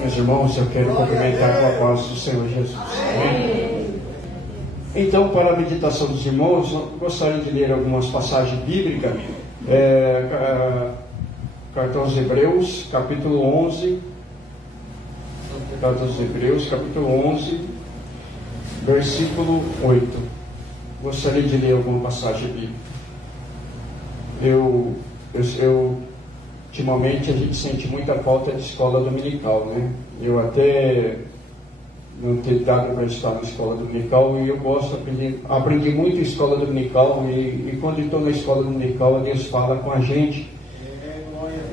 Meus irmãos, eu quero cumprimentar com a paz do Senhor Jesus. Amém? Então, para a meditação dos irmãos, eu gostaria de ler algumas passagens bíblicas. Carta aos Hebreus, capítulo 11. Carta aos Hebreus, capítulo 11, versículo 8. Gostaria de ler alguma passagem bíblica. Ultimamente a gente sente muita falta de escola dominical, né? Eu até não tenho dado para estar na escola dominical e eu gosto de aprendi muito em escola dominical e quando estou na escola dominical Deus fala com a gente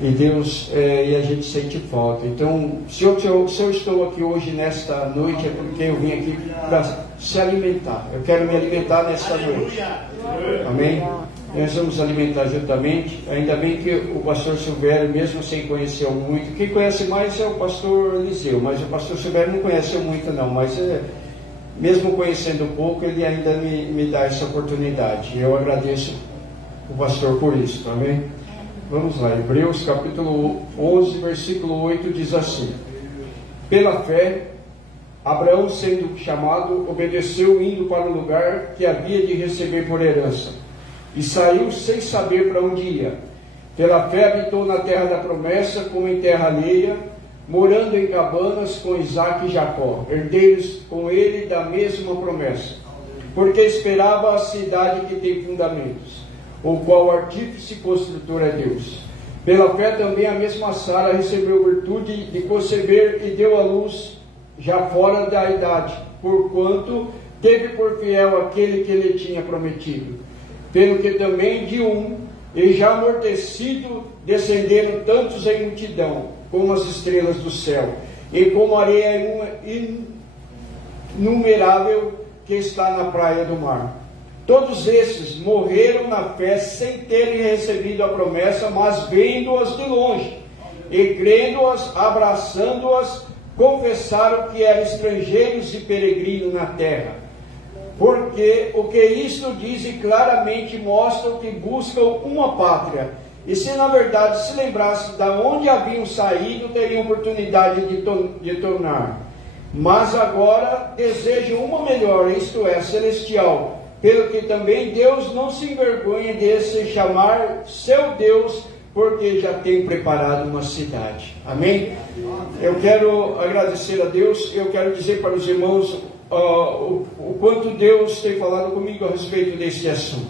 e e a gente sente falta. Então, se eu estou aqui hoje nesta noite é porque eu vim aqui para se alimentar. Eu quero me alimentar nesta noite. Amém? Nós vamos alimentar juntamente. Ainda bem que o pastor Silvério, mesmo sem conhecer muito, quem conhece mais é o pastor Eliseu, mas o pastor Silvério não conhece muito não, mas mesmo conhecendo pouco, ele ainda me dá essa oportunidade. Eu agradeço o pastor por isso, amém? Vamos lá, Hebreus capítulo 11, versículo 8 diz assim: pela fé, Abraão, sendo chamado, obedeceu indo para o lugar que havia de receber por herança. E saiu sem saber para onde ia. Pela fé habitou na terra da promessa, como em terra alheia, morando em cabanas com Isaque e Jacó, herdeiros com ele da mesma promessa, porque esperava a cidade que tem fundamentos, o qual artífice e construtor é Deus. Pela fé também a mesma Sara recebeu virtude de conceber e deu à luz já fora da idade, porquanto teve por fiel aquele que lhe tinha prometido. Pelo que também de e já amortecido, descenderam tantos em multidão, como as estrelas do céu, e como a areia inumerável que está na praia do mar. Todos esses morreram na fé sem terem recebido a promessa, mas vendo-as de longe, e crendo-as, abraçando-as, confessaram que eram estrangeiros e peregrinos na terra. Porque o que isto diz e claramente mostra que buscam uma pátria. E se na verdade se lembrassem de onde haviam saído, teriam oportunidade de tornar. Mas agora desejam uma melhor, isto é, celestial. Pelo que também Deus não se envergonha de se chamar seu Deus, porque já tem preparado uma cidade. Amém? Eu quero agradecer a Deus, eu quero dizer para os irmãos o quanto Deus tem falado comigo a respeito desse assunto.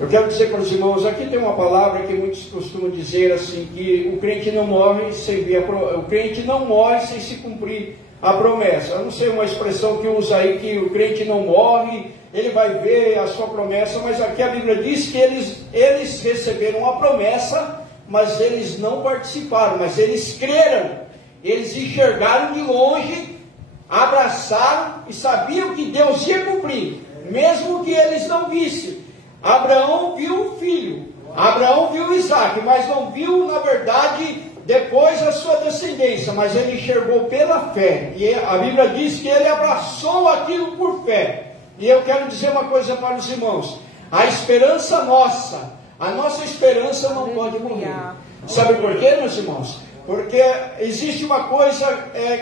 Eu quero dizer para os irmãos, aqui tem uma palavra que muitos costumam dizer assim, que o crente não morre sem o crente não morre sem se cumprir a promessa. Eu não sei uma expressão que usa aí, que o crente não morre, ele vai ver a sua promessa, mas aqui a Bíblia diz que eles receberam a promessa, mas eles não participaram, mas eles creram, eles enxergaram de longe, abraçaram e sabiam que Deus ia cumprir, mesmo que eles não vissem. Abraão viu o filho, Abraão viu Isaque, mas não viu, na verdade, depois a sua descendência, mas ele enxergou pela fé, e a Bíblia diz que ele abraçou aquilo por fé. E eu quero dizer uma coisa para os irmãos: a esperança nossa, a nossa esperança não pode morrer. Sabe por quê, meus irmãos? Porque existe uma coisa,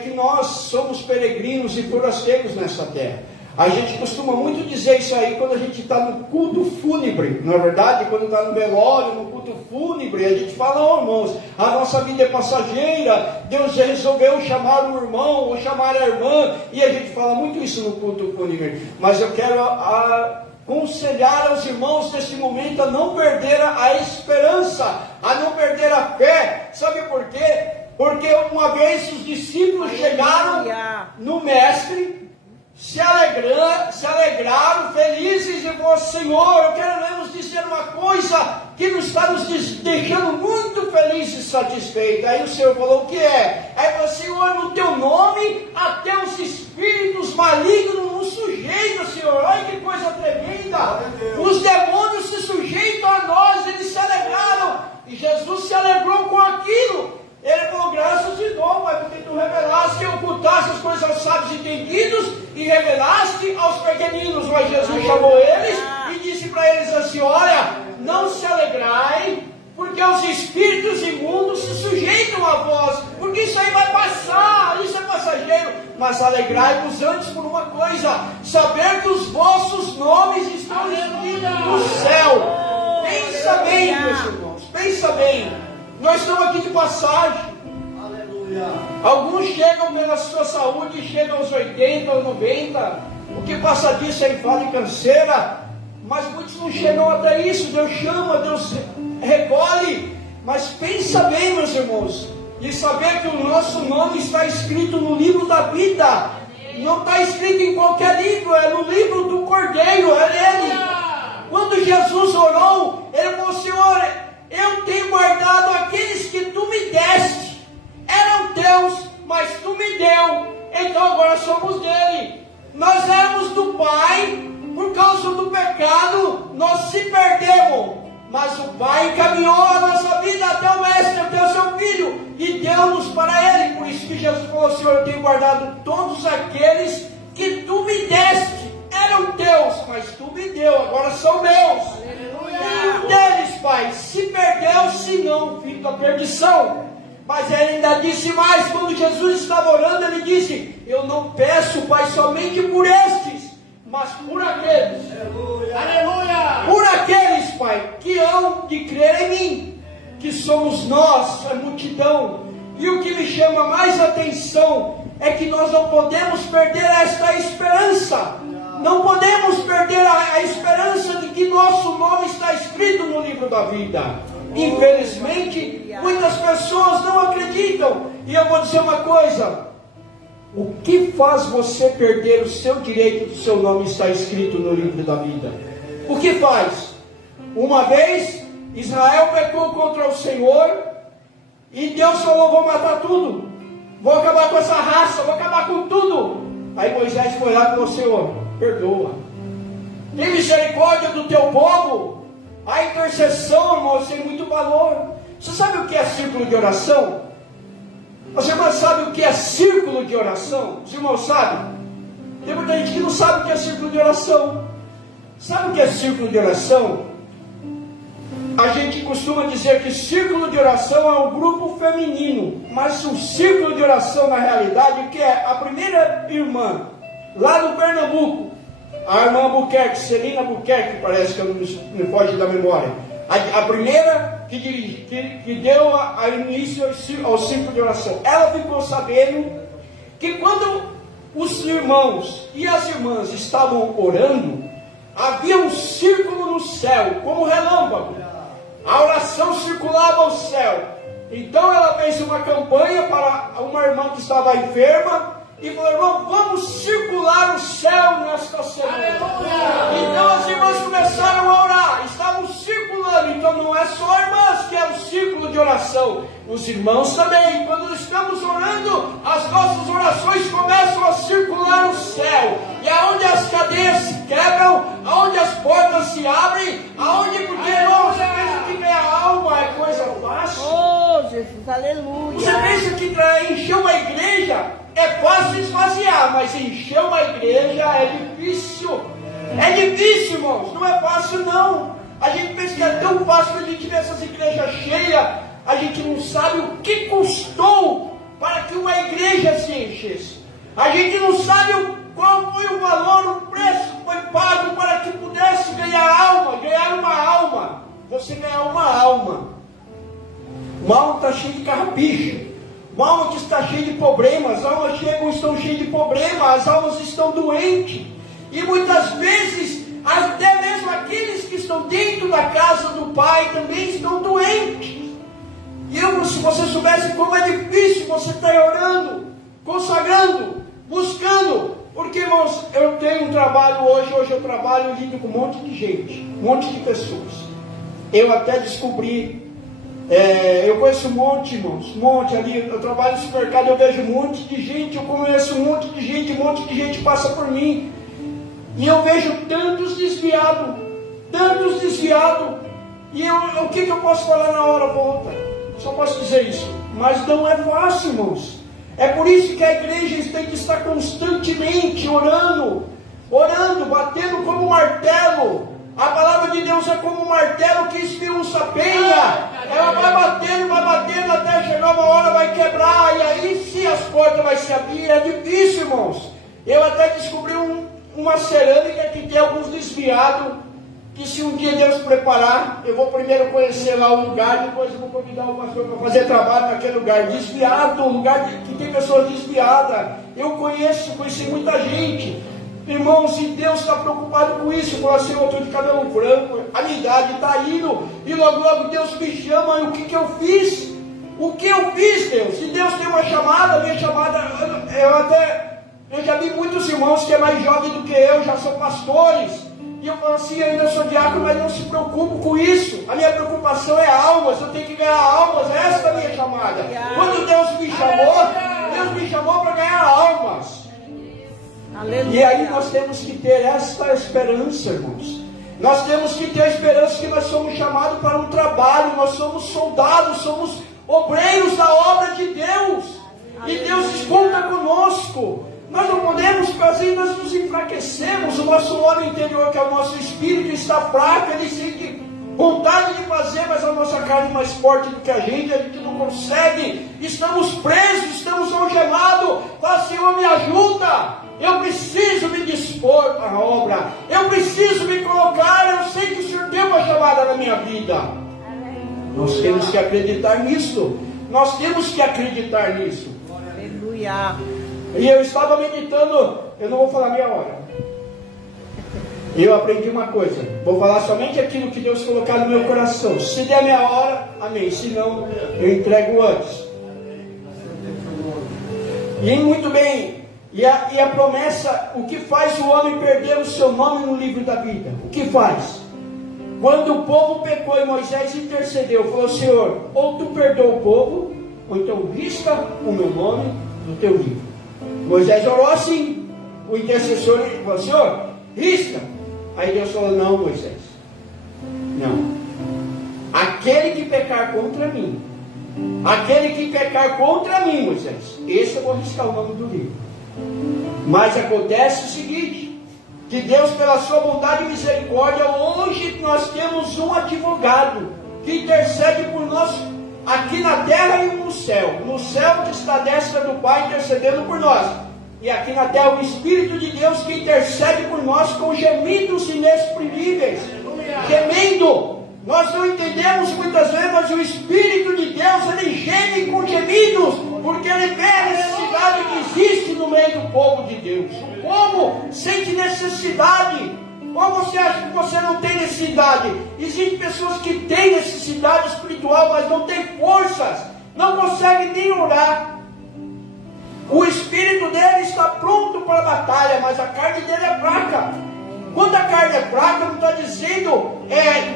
que nós somos peregrinos e forasteiros nessa terra. A gente costuma muito dizer isso aí quando a gente está no culto fúnebre, não é verdade? Quando está no velório, no culto fúnebre, a gente fala: irmãos, a nossa vida é passageira, Deus resolveu chamar o irmão ou chamar a irmã, e a gente fala muito isso no culto fúnebre. Mas eu quero aconselhar aos irmãos neste momento a não perder a esperança, a não perder a fé. Sabe por quê? Porque uma vez os discípulos chegaram no mestre, se alegraram, felizes, e falaram: Senhor, eu quero nos dizer uma coisa que nos está nos deixando muito felizes e satisfeitos. Aí o Senhor falou: o que é? Aí falou: Senhor, no teu nome até os espíritos malignos nos sujeitam, Senhor. Olha que coisa tremenda. Os demônios se sujeitam a nós, eles se alegraram, e Jesus se alegrou com aquilo. Ele falou: graças te dou, Pai, porque tu revelaste e ocultaste as coisas aos sábios e entendidos, e revelaste aos pequeninos. Mas Jesus chamou eles e disse para eles assim: olha, não se alegrai, porque os espíritos imundos se sujeitam a vós, porque isso aí vai passar, isso mas alegrai-vos antes por uma coisa, saber que os vossos nomes estão escritos no céu. Pensa bem, meus irmãos, pensa bem. Nós estamos aqui de passagem. Alguns chegam pela sua saúde, chegam aos 80, aos 90. O que passa disso é enfado e canseira. Mas muitos não chegam até isso. Deus chama, Deus recolhe. Mas pensa bem, meus irmãos, e saber que o nosso nome está escrito no livro da vida. Não está escrito em qualquer livro, é no livro do Cordeiro, é nele. Quando Jesus orou, ele falou: Senhor, eu tenho guardado aqueles que tu me deste. Eram teus, mas tu me deu. Então agora somos dele. Nós éramos do Pai, por causa do pecado, nós se perdemos. Mas o Pai encaminhou a nossa vida até o Mestre, até o seu Filho, e deu-nos para ele. Por isso que Jesus falou: Senhor, eu tenho guardado todos aqueles que tu me deste. Eram teus, mas tu me deu, agora são meus. Nenhum deles, Pai, se perdeu, senão fim da perdição. Mas ele ainda disse mais. Quando Jesus estava orando, ele disse: eu não peço, Pai, somente por estes, mas por aqueles. Aleluia! Por aqueles, Pai, que hão de crer em mim, que somos nós, a multidão. E o que me chama mais atenção é que nós não podemos perder esta esperança. Não podemos perder a esperança de que nosso nome está escrito no livro da vida. Infelizmente, muitas pessoas não acreditam. E eu vou dizer uma coisa: o que faz você perder o seu direito do seu nome estar escrito no livro da vida? O que faz? Uma vez, Israel pecou contra o Senhor, e Deus falou: vou matar tudo, vou acabar com essa raça, vou acabar com tudo. Aí Moisés foi lá e falou: Senhor, perdoa, tem misericórdia do teu povo. A intercessão, irmãos, tem muito valor. Você sabe o que é círculo de oração? Os irmãos sabem o que é círculo de oração? Os irmãos sabem? Tem muita gente que não sabe o que é círculo de oração. Sabe o que é círculo de oração? A gente costuma dizer que círculo de oração é um grupo feminino, mas o círculo de oração, na realidade, que é a primeira irmã lá no Pernambuco, a irmã Albuquerque, Celina Albuquerque, parece que eu não me foge da memória, a primeira que deu a início ao círculo de oração. Ela ficou sabendo que quando os irmãos e as irmãs estavam orando, havia um círculo no céu, como relâmpago. A oração circulava ao céu. Então ela fez uma campanha para uma irmã que estava enferma e falou: irmão, vamos circular o céu nesta semana. Então as irmãs começaram a orar, estavam circulando. Então não é só irmãs que é o círculo de oração, os irmãos também. Quando estamos orando, as nossas orações começam a circular o céu. E aonde as cadeias se quebram, aonde as portas se abrem, aonde, porque irmão, você pensa que ganhar alma é coisa fácil? Oh, Jesus, aleluia! Você pensa que para encher uma igreja é fácil esvaziar, mas encher uma igreja é difícil. É difícil, irmãos, não é fácil não. A gente pensa que é tão fácil que a gente vê essas igrejas cheias. A gente não sabe o que custou para que uma igreja se enchesse. A gente não sabe qual foi o valor, o preço que foi pago para que pudesse ganhar uma alma. Você ganhar uma alma. Uma alma está cheia de carrapicho. Uma alma que está cheia de problemas. As almas estão cheias de problemas. As almas estão doentes. E muitas vezes, até mesmo aqueles que estão dentro da casa do Pai também estão doentes. E se você soubesse como é difícil você estar orando, consagrando, buscando. Porque, irmãos, eu tenho um trabalho hoje eu trabalho, eu lido com um monte de gente, um monte de pessoas. Eu até descobri, eu conheço um monte, irmãos, um monte ali, eu trabalho no supermercado, eu vejo um monte de gente, eu conheço um monte de gente passa por mim. E eu vejo tantos desviados, e o que eu posso falar na hora volta? Só posso dizer isso, mas não é fácil, irmãos. É por isso que a igreja tem que estar constantemente orando, batendo como um martelo. A palavra de Deus é como um martelo que esmiuça a penha. Ela vai batendo até chegar uma hora, vai quebrar. E aí sim as portas vão se abrir. É difícil, irmãos, eu até descobri uma cerâmica que tem alguns desviados, que se um dia Deus preparar, eu vou primeiro conhecer lá o lugar, depois eu vou convidar o pastor para fazer trabalho naquele lugar desviado, lugar que tem pessoas desviadas. Eu conheci muita gente, irmãos, e Deus está preocupado com isso. Falou assim: eu estou de cabelo branco, a minha idade está indo, e logo Deus me chama. E o que eu fiz? O que eu fiz, Deus? Se Deus tem uma chamada, minha chamada, eu já vi muitos irmãos que é mais jovem do que eu, já são pastores. E eu falo assim: eu ainda sou diácono, mas não se preocupe com isso. A minha preocupação é almas, eu tenho que ganhar almas, essa é a minha chamada. Quando Deus me chamou para ganhar almas. Aleluia. E aí nós temos que ter esta esperança, irmãos. Nós temos que ter a esperança que nós somos chamados para um trabalho, nós somos soldados, somos obreiros da obra de Deus. E Deus conta conosco. Nós não podemos fazer, nós nos enfraquecemos. O nosso homem interior, que é o nosso espírito, está fraco, ele sente vontade de fazer, mas a nossa carne é mais forte do que a gente não consegue. Estamos presos, estamos algemados. Fala: Senhor, me ajuda. Eu preciso me dispor para a obra. Eu preciso me colocar. Eu sei que o Senhor tem uma chamada na minha vida. Nós temos que acreditar nisso. Nós temos que acreditar nisso. Aleluia. E eu estava meditando, eu não vou falar meia hora. Eu aprendi uma coisa: vou falar somente aquilo que Deus colocar no meu coração. Se der meia hora, amém. Se não, eu entrego antes. E muito bem. E a promessa, o que faz o homem perder o seu nome no livro da vida? O que faz? Quando o povo pecou e Moisés intercedeu, falou: Senhor, ou tu perdoa o povo, ou então risca o meu nome do teu livro. Moisés orou assim, o intercessor falou: Senhor, risca. Aí Deus falou: não, Moisés, não. Aquele que pecar contra mim, Moisés, esse eu vou riscar o nome do livro. Mas acontece o seguinte, que Deus, pela sua bondade e misericórdia, hoje nós temos um advogado que intercede por nós aqui na terra e no céu. No céu, que está à destra do Pai, intercedendo por nós. E aqui na terra, o Espírito de Deus que intercede por nós com gemidos inexprimíveis. Gemendo. Nós não entendemos muitas vezes, mas o Espírito de Deus, ele geme com gemidos, porque ele vê a necessidade que existe no meio do povo de Deus. O povo sente necessidade. Ou você acha que você não tem necessidade? Existem pessoas que têm necessidade espiritual, mas não têm forças, não conseguem nem orar. O espírito dele está pronto para a batalha, mas a carne dele é fraca. Quando a carne é fraca, não está dizendo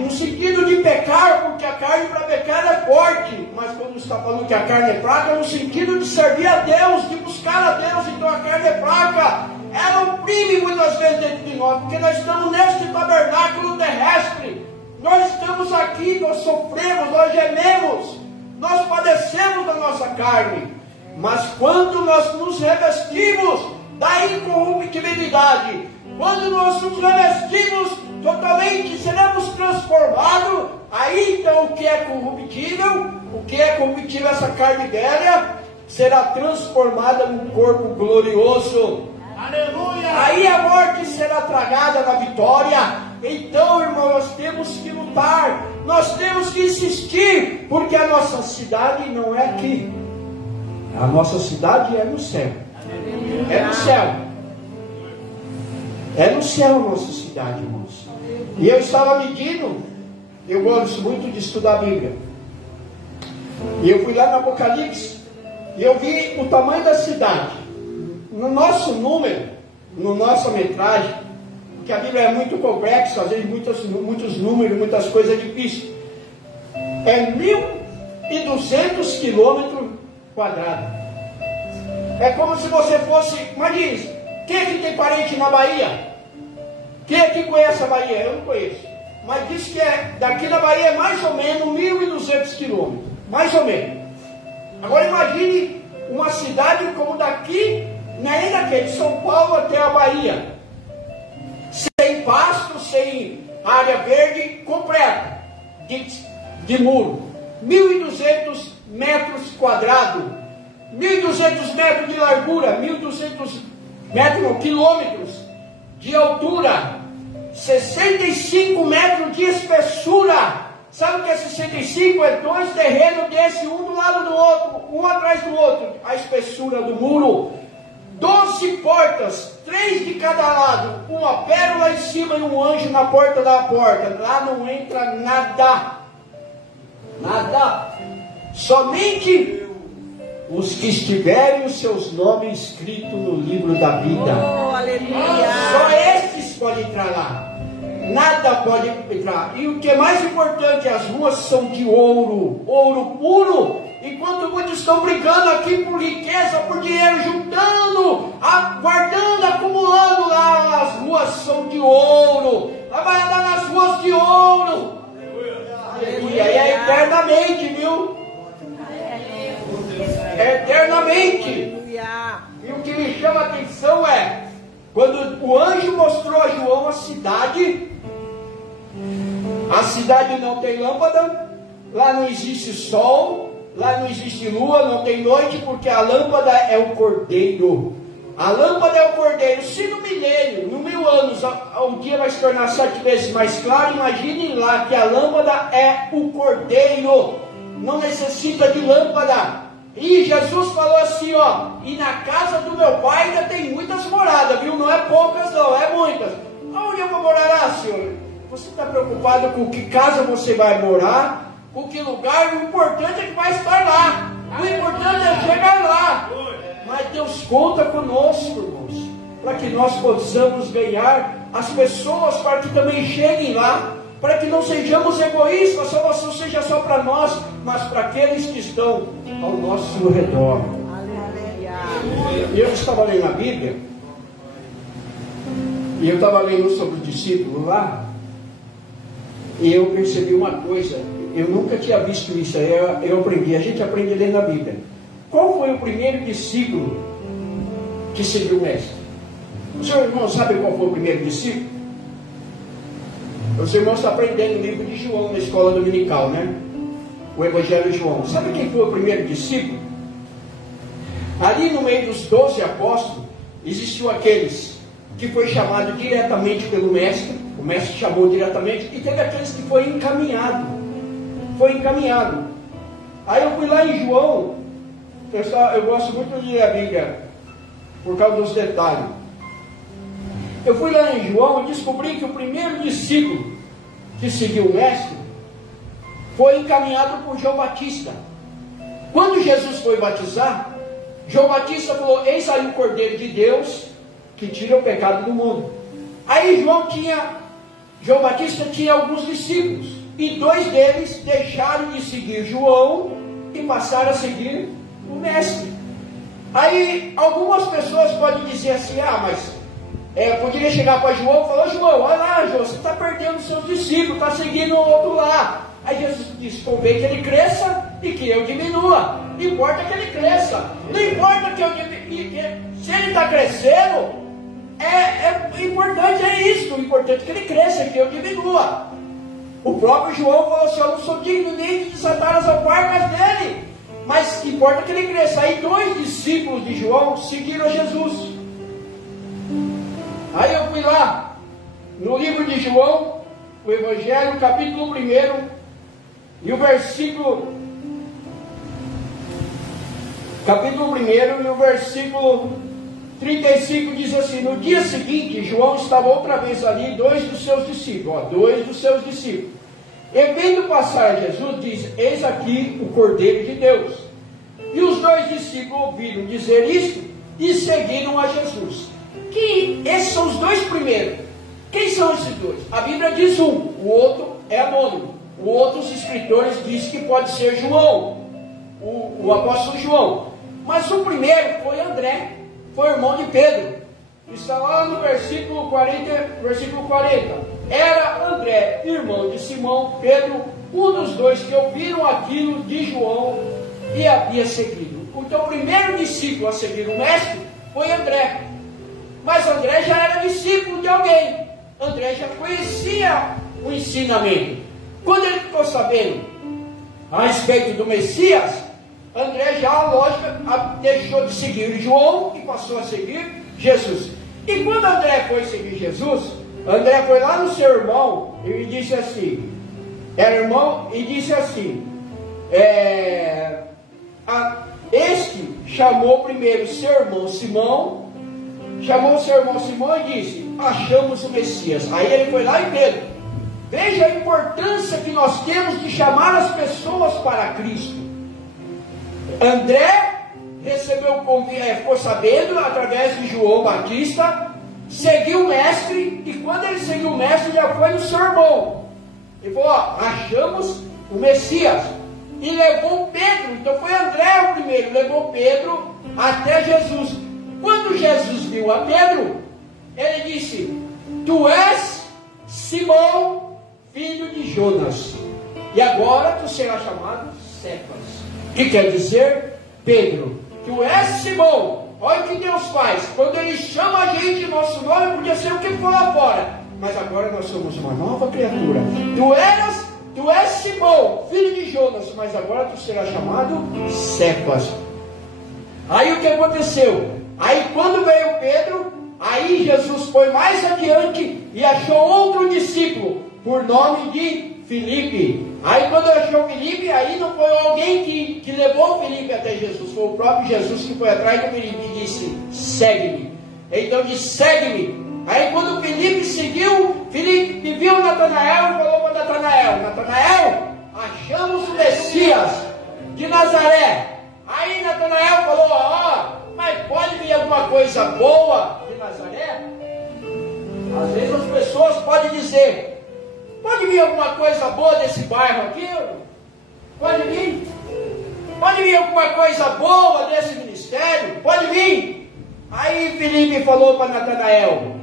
no sentido de pecar, porque a carne para pecar é forte. Mas quando está falando que a carne é fraca, é no sentido de servir a Deus, de buscar a Deus. Então a carne é fraca. Ela oprime muitas vezes dentro de nós, porque nós estamos neste tabernáculo terrestre. Nós estamos aqui, nós sofremos, nós gememos, nós padecemos da nossa carne. Mas quando nós nos revestimos da incorruptibilidade, quando nós nos revestimos totalmente, seremos transformados. Aí então o que é corruptível, essa carne velha, será transformada num corpo glorioso. Aleluia! Aí a morte será tragada na vitória. Então, irmão, nós temos que lutar, nós temos que insistir, porque a nossa cidade não é aqui. A nossa cidade é no céu. É no céu. É no céu a nossa cidade, irmãos. E eu estava medindo, eu gosto muito de estudar a Bíblia. E eu fui lá no Apocalipse, e eu vi o tamanho da cidade. No nosso número, na nossa metragem, porque a Bíblia é muito complexa, às vezes muitos números, muitas coisas é difícil. É 1.200 quilômetros quadrados. É como se você fosse, imagine, quem é que tem parente na Bahia? Quem é que conhece a Bahia? Eu não conheço. Mas diz que daqui na Bahia é mais ou menos 1.200 quilômetros. Mais ou menos. Agora imagine uma cidade como daqui, não é nem daqui, de São Paulo até a Bahia. Sem pasto, sem área verde, completa. De muro. 1.200 metros quadrados. 1.200 metros de largura, 1.200 quilômetros de altura, 65 metros de espessura. Sabe o que é 65? É 2 terrenos desse, um do lado do outro, um atrás do outro. A espessura do muro, 12 portas, 3 de cada lado, uma pérola em cima e um anjo na porta da porta. Lá não entra nada, nada, somente os que estiverem os seus nomes escritos no livro da vida. Oh, aleluia. Só esses podem entrar lá. Nada pode entrar. E o que é mais importante, as ruas são de ouro, ouro puro. Enquanto muitos estão brigando aqui por riqueza, por dinheiro, juntando, guardando, acumulando, lá as ruas são de ouro. Lá vai andar nas ruas de ouro. Aleluia. E é eternamente, viu? Eternamente. E o que me chama a atenção é quando o anjo mostrou a João a cidade não tem lâmpada, lá não existe sol, lá não existe lua, não tem noite, porque a lâmpada é o Cordeiro. A lâmpada é o Cordeiro. Se no milênio, no 1000 anos, o dia vai se tornar 7 vezes mais claro, imaginem lá que a lâmpada é o Cordeiro, não necessita de lâmpada. E Jesus falou assim, ó, e na casa do meu pai ainda tem muitas moradas, viu? Não é poucas não, é muitas. Aonde eu vou morar, Senhor? Você está preocupado com que casa você vai morar, com que lugar? O importante é que vai estar lá. O importante é chegar lá. Mas Deus conta conosco, irmãos, para que nós possamos ganhar as pessoas, para que também cheguem lá, para que não sejamos egoístas, a salvação seja só para nós, mas para aqueles que estão ao nosso redor. Eu estava lendo a Bíblia, e eu estava lendo sobre os discípulos lá, e eu percebi uma coisa, eu nunca tinha visto isso, eu aprendi, a gente aprende lendo a Bíblia. Qual foi o primeiro discípulo que seguiu o mestre? O senhor irmão sabe qual foi o primeiro discípulo? Os irmãos estão aprendendo o livro de João na escola dominical, né? O Evangelho de João. Sabe quem foi o primeiro discípulo? Ali no meio dos 12 apóstolos, existiu aqueles que foi chamado diretamente pelo mestre, o mestre chamou diretamente, e teve aqueles que foi encaminhado. Aí eu fui lá em João, eu gosto muito de ler a Bíblia, por causa dos detalhes. Eu fui lá em João e descobri que o primeiro discípulo que seguiu o mestre foi encaminhado por João Batista. Quando Jesus foi batizar, João Batista falou, eis aí o Cordeiro de Deus que tira o pecado do mundo. Aí João Batista tinha alguns discípulos, e 2 deles deixaram de seguir João e passaram a seguir o mestre. Aí algumas pessoas podem dizer assim, mas poderia chegar para João e falar, João, olha lá, João, você está perdendo seus discípulos, está seguindo o outro lá. Aí Jesus disse, convém que ele cresça e que eu diminua. Importa que ele cresça. Não importa que eu diminua. Se ele está crescendo, importante é isso. O importante é que ele cresça e que eu diminua. O próprio João falou assim, eu não sou digno nem de desatar as alparcas dele. Mas importa que ele cresça. Aí 2 discípulos de João seguiram a Jesus. Aí eu fui lá, no livro de João, o Evangelho, capítulo 1, e o versículo, capítulo 1, e o versículo 35 diz assim, no dia seguinte, João estava outra vez ali, 2 dos seus discípulos, e vendo passar Jesus, diz, eis aqui o Cordeiro de Deus. E os 2 discípulos ouviram dizer isto, e seguiram a Jesus. Esses são os 2 primeiros. Quem são esses 2? A Bíblia diz um, o outro é anônimo. O outro, os escritores dizem que pode ser João, o apóstolo João. Mas o primeiro foi André, foi irmão de Pedro. Está lá no versículo 40. Era André, irmão de Simão, Pedro, um dos 2 que ouviram aquilo de João e havia seguido. Então o primeiro discípulo a seguir o mestre foi André. Mas André já era discípulo de alguém. André já conhecia o ensinamento. Quando ele ficou sabendo a respeito do Messias, André já, lógico, deixou de seguir João e passou a seguir Jesus. E quando André foi seguir Jesus, André foi lá no seu irmão e disse assim, era irmão, e disse assim, este chamou primeiro seu irmão Simão, e disse, achamos o Messias. Aí ele foi lá em Pedro. Veja a importância que nós temos de chamar as pessoas para Cristo. André recebeu o convite, ficou sabendo através de João Batista, seguiu o mestre, e quando ele seguiu o mestre, já foi no seu irmão. Ele falou, achamos o Messias. E levou Pedro, então foi André o primeiro, levou Pedro até Jesus. Quando Jesus viu a Pedro, ele disse, tu és Simão, filho de Jonas, e agora tu serás chamado Cefas, que quer dizer Pedro. Tu és Simão. Olha o que Deus faz, quando Ele chama a gente, nosso nome podia ser o que for lá fora, mas agora nós somos uma nova criatura. Tu és Simão, filho de Jonas, mas agora tu serás chamado Cefas. Aí o que aconteceu? Aí quando veio Pedro, aí Jesus foi mais adiante e achou outro discípulo, por nome de Filipe. Aí quando achou Filipe, aí não foi alguém que levou Filipe até Jesus, foi o próprio Jesus que foi atrás do Filipe e disse, segue-me. Então disse, segue-me. Aí quando Filipe seguiu, Filipe viu Natanael e falou para Natanael, Natanael, achamos o Messias de Nazaré. Aí Natanael falou, mas pode vir alguma coisa boa de Nazaré? Às vezes as pessoas podem dizer, pode vir alguma coisa boa desse bairro aqui? Pode vir? Pode vir alguma coisa boa desse ministério? Pode vir? Aí Filipe falou para Natanael,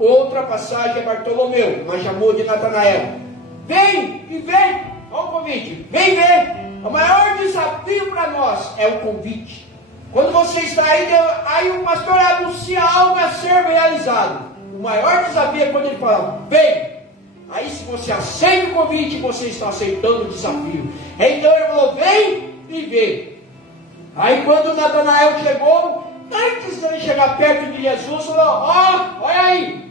outra passagem é Bartolomeu, mas chamou de Natanael, vem e vem, olha o convite, vem ver. O maior desafio para nós é o convite. Quando você está aí o pastor anuncia algo a ser realizado. O maior desafio é quando ele fala, vem. Aí se você aceita o convite, você está aceitando o desafio. Então ele falou, vem e vê. Aí quando Natanael chegou, antes de ele chegar perto de Jesus, falou, olha aí,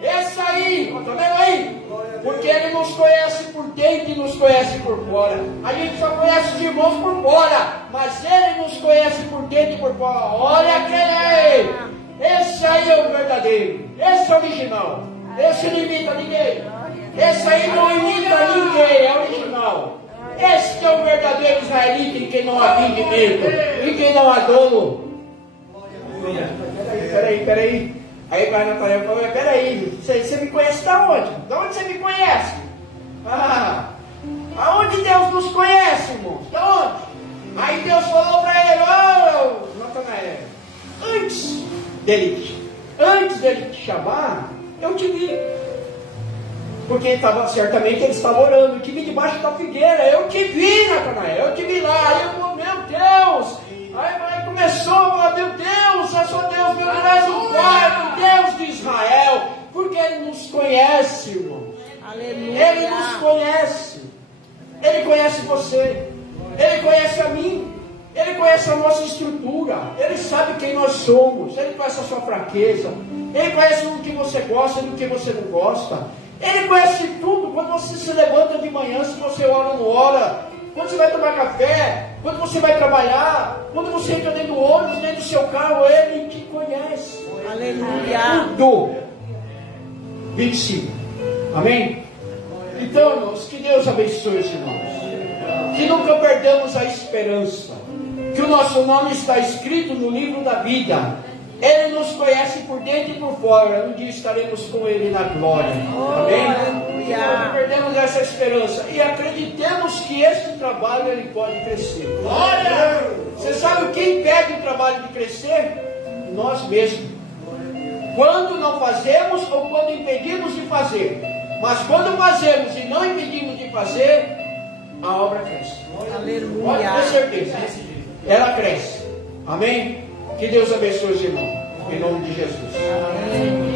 esse aí, está vendo aí? Porque ele nos conhece por dentro e nos conhece por fora. A gente só conhece os irmãos por fora, mas ele nos conhece por dentro e por fora. Olha quem é ele. Esse aí é o verdadeiro, esse é o original. Esse não imita ninguém. Esse aí não imita ninguém, é original. Esse que é o verdadeiro israelita, em quem não há fingimento, em quem não há dolo. Peraí. Aí vai Natanael e falou, peraí, você me conhece da onde? Da onde você me conhece? Aonde Deus nos conhece, irmãos? Da onde? Aí Deus falou para ele, Natanael, antes dele te chamar, eu te vi. Porque certamente ele estava orando, eu te vi debaixo da figueira, eu te vi, Natanael, eu te vi lá. Aí eu falei, meu Deus. Aí começou a falar, meu Deus, é só Deus, meu Deus, o quarto, Deus de Israel, porque Ele nos conhece, irmãos. Aleluia. Ele nos conhece. Ele conhece você. Ele conhece a mim. Ele conhece a nossa estrutura. Ele sabe quem nós somos. Ele conhece a sua fraqueza. Ele conhece do que você gosta e do que você não gosta. Ele conhece tudo. Quando você se levanta de manhã, se você ora ou não ora, quando você vai tomar café, quando você vai trabalhar, quando você entra dentro do ônibus, dentro do seu carro, Ele te conhece. Aleluia. Tudo. 25. Amém? Então, irmãos, que Deus abençoe os irmãos. Que nunca perdamos a esperança. Que o nosso nome está escrito no livro da vida. Ele nos conhece por dentro e por fora. Um dia estaremos com Ele na glória. Amém? Que nunca perdemos essa esperança. E acreditemos que este trabalho ele pode crescer. Glória! Você sabe o que impede o trabalho de crescer? Nós mesmos. Quando não fazemos ou quando impedimos de fazer. Mas quando fazemos e não impedimos de fazer, a obra cresce. Aleluia. Pode ter certeza. Ela cresce. Amém? Que Deus abençoe os irmãos. Em nome de Jesus. Amém.